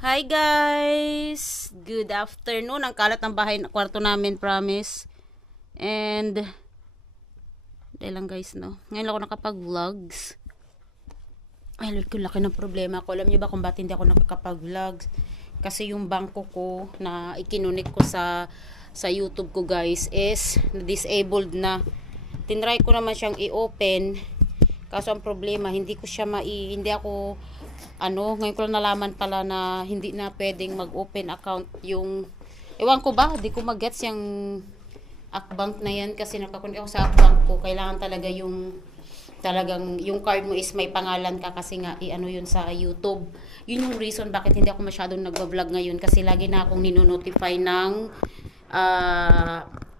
Hi guys! Good afternoon. Ang kalat ng bahay, kwarto namin, promise. And, dahil lang guys, no? Ngayon lang ako nakapag-vlogs. Ay, Lord ko, laki ng problema ko. Alam niyo ba kung ba't hindi ako nakakapag-vlogs? Kasi yung bangko ko na ikinunik ko sa YouTube ko guys is disabled na. Tinry ko naman siyang i-open. Kaso ang problema, hindi ako ngayon ko lang nalaman pala na hindi na pwedeng mag-open account yung, ewan ko ba, di ko mag-gets yung Akbank na yan kasi nakakunik ako sa Akbank ko. Kailangan talaga talagang yung card mo is may pangalan ka kasi nga i-ano yun sa YouTube. Yun yung reason bakit hindi ako masyadong nagba-vlog ngayon kasi lagi na akong ninonotify ng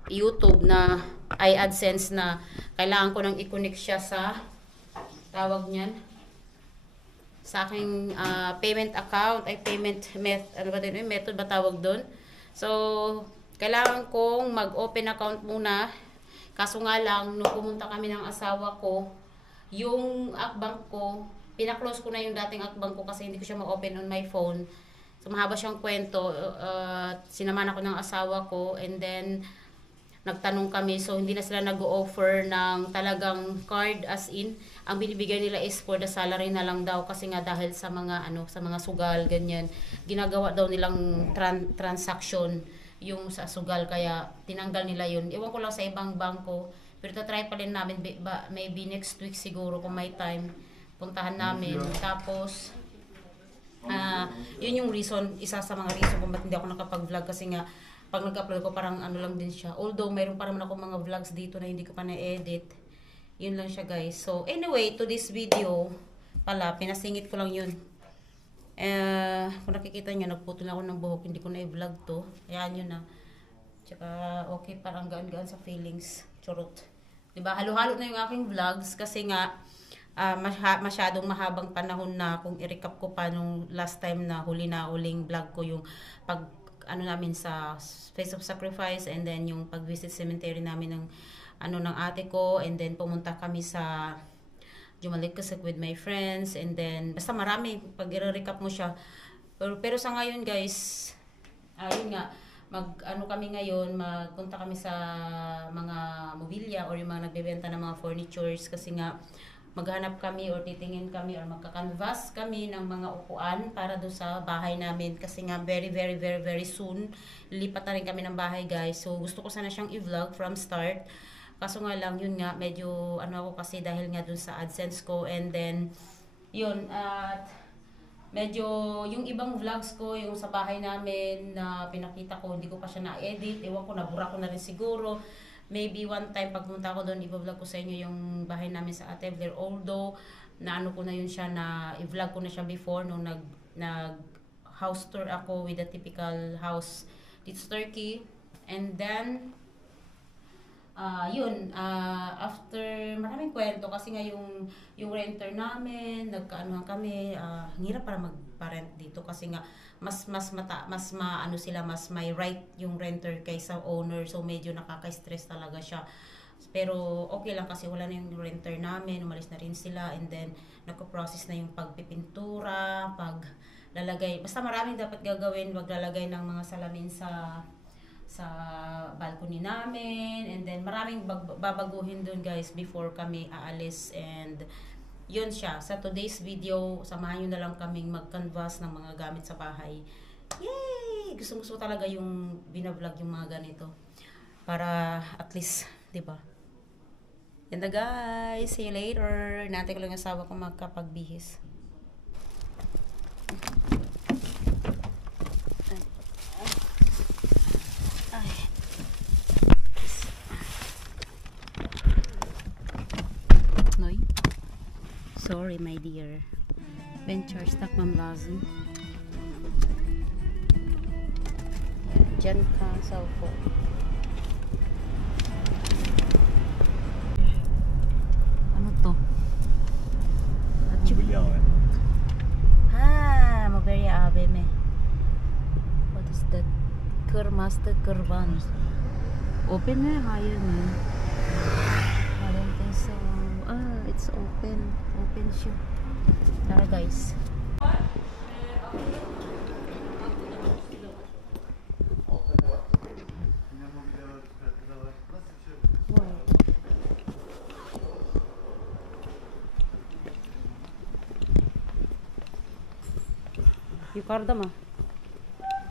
YouTube na AdSense na kailangan ko nang i-connect siya sa tawag niyan sa aking payment account ay method ba tawag doon. So kailangan kong mag-open account muna. Kaso nga lang nung pumunta kami ng asawa ko, yung Akbank ko, pina-close ko na yung dating Akbank ko kasi hindi ko siya ma-open on my phone. So mahaba siyang kwento. Sinamahan ako ng asawa ko and then nagtanong kami, so hindi na sila nag-o-offer ng talagang card as in. Ang binibigay nila is for the salary na lang daw kasi nga dahil sa mga sa mga sugal ganyan. Ginagawa daw nilang transaction yung sa sugal kaya tinanggal nila yun. Ewan ko lang sa ibang bangko, pero try pa rin namin maybe next week siguro kung may time puntahan namin. Tapos yun yung reason, isa sa mga reason kung ba't hindi ako nakapag-vlog kasi nga pag nag-upload ko parang lang din siya. Although mayroon pa naman ako mga vlogs dito na hindi ko pa na-edit. Yun lang siya guys. So anyway, to this video pala, pinasingit ko lang yun. Kung nakikita nyo, nagputol ako ng buhok, hindi ko na i-vlog to. Ayan yun na. Tsaka okay, parang gaan-gaan sa feelings. Churot. Diba? Halo-halo na yung aking vlogs kasi nga masyadong mahabang panahon na kung i-recap ko pa nung last time na huling vlog ko yung pag namin sa Face of Sacrifice and then yung pag-visit cemetery namin ng ate ko and then pumunta kami sa Jumalikasek with my friends and then basta marami pag i-recap mo siya. Pero sa ngayon guys, ayun nga, kami ngayon, magpunta kami sa mga mobilya or yung mga nagbebenta ng mga furnitures kasi nga maghanap kami or titingin kami or magka-canvas kami ng mga upuan para do sa bahay namin kasi nga very soon lipat na rin kami ng bahay guys. So gusto ko sana siyang i-vlog from start. Kaso nga lang yun nga medyo ako kasi dahil nga dun sa AdSense ko and then yun at medyo yung ibang vlogs ko yung sa bahay namin na pinakita ko hindi ko pa siya na-edit. Ewan ko, nabura ko na rin siguro. Maybe one time pagpunta ko doon, i-vlog ko sa inyo yung bahay namin sa Ate Blair. Although, ko na yun siya na, i-vlog ko na siya before nung house tour ako with a typical house dito sa Turkey. And then, after maraming kwento kasi nga yung renter namin, nagkaanuhan kami, hirap para magpa-rent dito kasi nga mas may right yung renter kaysa owner, so medyo nakaka-stress talaga siya. Pero okay lang kasi wala na yung renter namin, umalis na rin sila and then nagko-process na yung pagpipintura, paglalagay, basta maraming dapat gagawin, maglalagay ng mga salamin sa balcony namin and then maraming babaguhin dun guys before kami aalis and yun siya. Sa today's video, samahan nyo na lang kaming mag-canvas ng mga gamit sa bahay. Yay! Gusto talaga yung binablog yung mga ganito para at least, diba? Yan na guys, see you later. Natin ko lang yung asawa ko magkapagbihis. Sorry my dear. Venture stock mamlazim. Diyan ka sa upo. Ano to? Mobilya eh. Mobilya abe me. What is that? Master Kurban. Open na higher man. I don't think so. It's open siya. Tara guys. Yukarıda mı?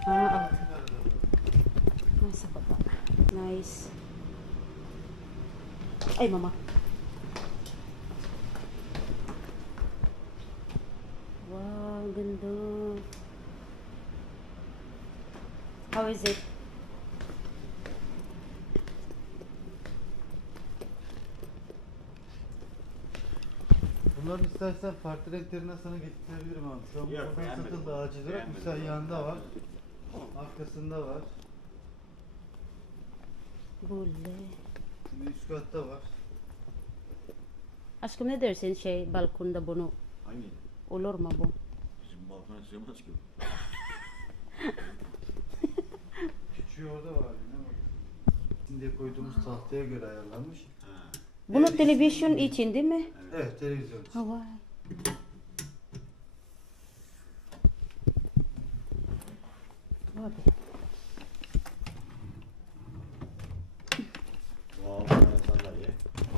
Ha, alt. Nasa baba. Nice. Ay mama. Wow, ganda. How is it? Bunların istersen farklı renklerinden sana getirebilirim abi. Şu an Yok, buradan beğenmedim. satıldı acil olarak. Beğenmedim. Mesela yanında var. Arkasında var. Böyle. Şimdi üst katta var. Aşkım ne dersin şey balkonda bunu? Hangi? Olur mu bu? Bizim balkona sığmaz ki. Küçüğü orada var yine bak. Şimdi koyduğumuz tahtaya göre ayarlanmış. Ha. Bunu Evet, televizyon ismi- için değil mi? Evet, televizyon için. Ha vay. Abi. Doğal sandalye.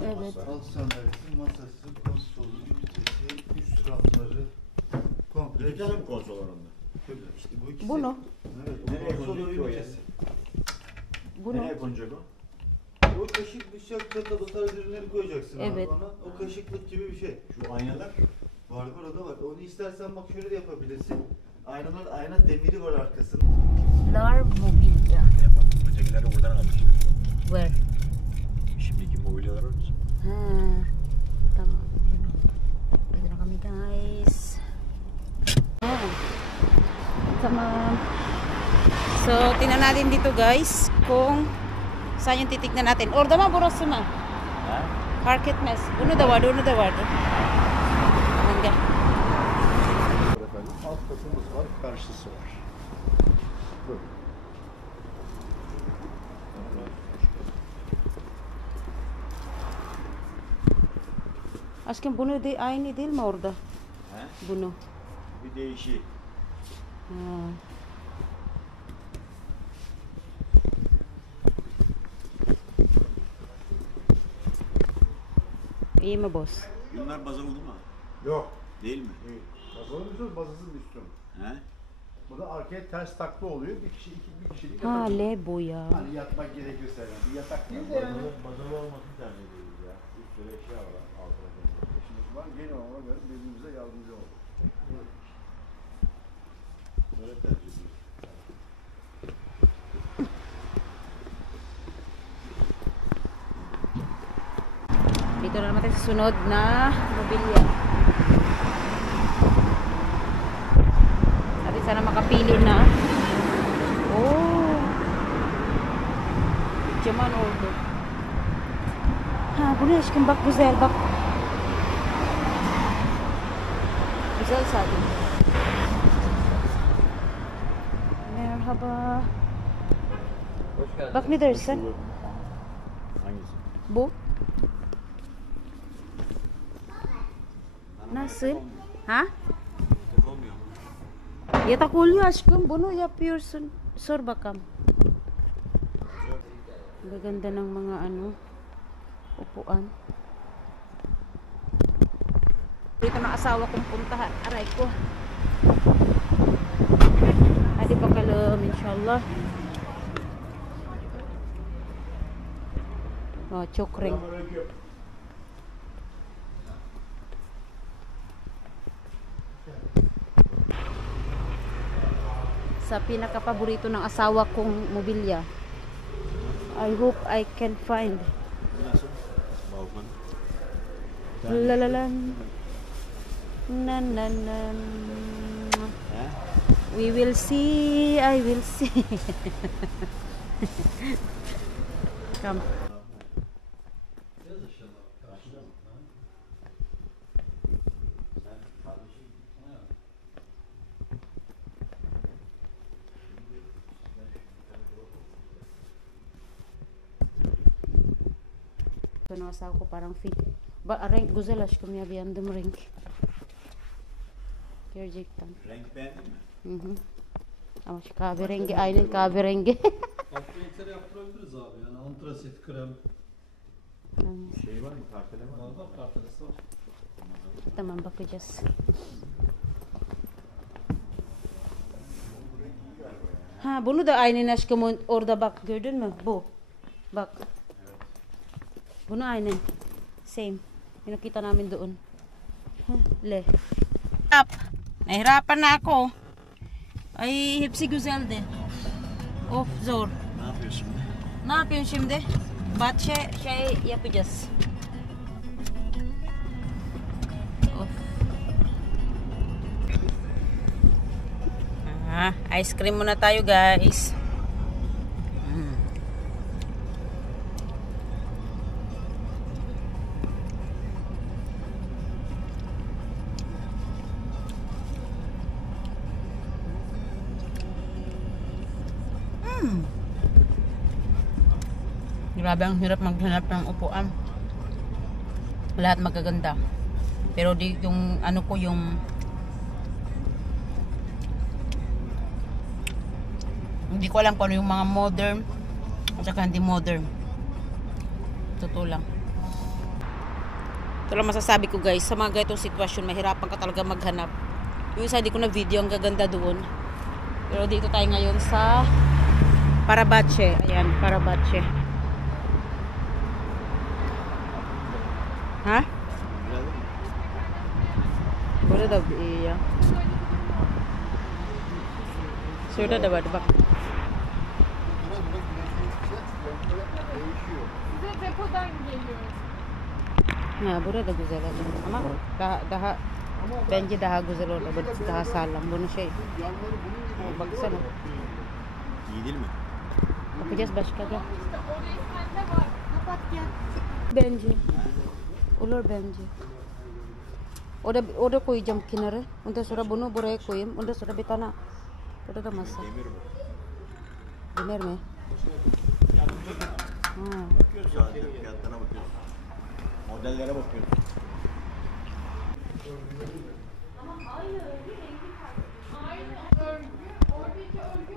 Evet. Masa. Alt sandalyesi, masası, konsolu, ünitesi, üst rafları komple. İki tane mi konsol var onda? İşte bu ikisi. Bunu. Evet, Nereye konsolu konacak ki o ünitesi. Bunu. Nereye konacak o? O kaşık, bıçak, çatal, bu tarz ürünleri koyacaksın Evet. abi ona. O kaşıklık gibi bir şey. Şu aynalar. Var o da var. Onu istersen bak şöyle de yapabilirsin. Ayna demiri var arkasında. Lar mobilya. Ötekileri buradan almış. Where? Şimdiki mobilyalar var mı? Ha. Tamam. Dito na kami guys. Ah. Tamam. So, tingnan natin dito guys kung saan yung titignan natin. Orada mı burası mı? Ha? Fark etmez. Bunu da vardı, onu da vardı. Tamam gel. Efendim, alt katımız var, karşısı var. Buyurun. Aşkım bunu de aynı değil mi orada? Ha? Bunu. Bir değişik. Ha. İyi mi boss? Bunlar baza oldu mu? Yok. Değil mi? Bazalım üstün, bazasız üstün. He? Bu da arkaya ters taklı oluyor. Bir kişi, bir kişilik Ha, yatak. Lebo ya. Hani yatmak gerekirse yani. Bir yatak değil de yani. Bazalı olmasını tercih ediyoruz ya. Bir sürü eşya var altına. Şimdi şu an genel ona göre birbirimize yardımcı olduk. Böyle tercih ediyoruz. Dito na naman tayo sa sunod na mobilya. Natin sana makapili na. Oh. Jaman oldu. Ha, bu ne aşkım bak güzel bak. Güzel sabi. Merhaba. Hoş geldin. Bak ne dersin? Hangisi? Bu. Nasıl? Ha? Tek olmuyor mu? Yatak oluyor aşkım. Bunu yapıyorsun. Sor bakalım. Gaganda ng mga ano, upuan. Dito na asawa kong puntahan. Aray ko. Hadi bakalım inşallah. Oh, çok ring. Sa pinaka-paborito ng asawa kong mobilya. I hope I can find. Bu nasıl? Balkon. Lalalan. Nan. He? We will see. I will see. Come. Ito ng asawa ko parang fit. Ba, renk güzel aşkım ya beğendim renk. Gerçekten. Renk beğendin mi? Hı hı. Ama şu kahverengi aynen kahverengi. Farklı renkleri yaptırabiliriz abi yani antrasit, krem, Şey var mı? Kartele var mı? var kartelesi var. Tamam bakacağız. Ha, bunu da aynen aşkım orada bak gördün mü? Bu. Bak. Bunu aynen. Same. Pinakita namin doon. Ha, le. Nahirapan na ako. Ay, hepsi güzeldi. Of, zor. Ne yapıyorsun? Ne yapıyorsun şimdi? Bahçe şey yapacağız. Of. Ice cream muna tayo, guys. Grabe, ang hirap maghanap ng upuan. Lahat magaganda. Pero di yung ano ko yung hindi ko alam kung ano yung mga modern at saka hindi modern. Totoo lang. Ito lang masasabi ko guys, sa mga ganitong sitwasyon mahirapan ka talaga maghanap. Yung isa di ko na video, ang gaganda doon. Pero dito tayo ngayon sa Parabache. Ayan, Parabache. Ha? Burada da iyi ya. Şurada da var bak. Bize depodan geliyor. Ha, burada güzel ama daha bence daha güzel orada. Daha sağlam. Bunu şey. Baksana. İyi değil mi? Bakacağız başka da. İşte orayı sende var. Kapat gel. Bence. Olur bence. Orada koyacağım kenara. Ondan sonra bunu buraya koyayım. Ondan sonra bir tane burada da masa. Demir mi? Demir mi? Ha. Sadece fiyatlarına bakıyorsun. Modellere bakıyorsun. Aynı örgü, oradaki örgü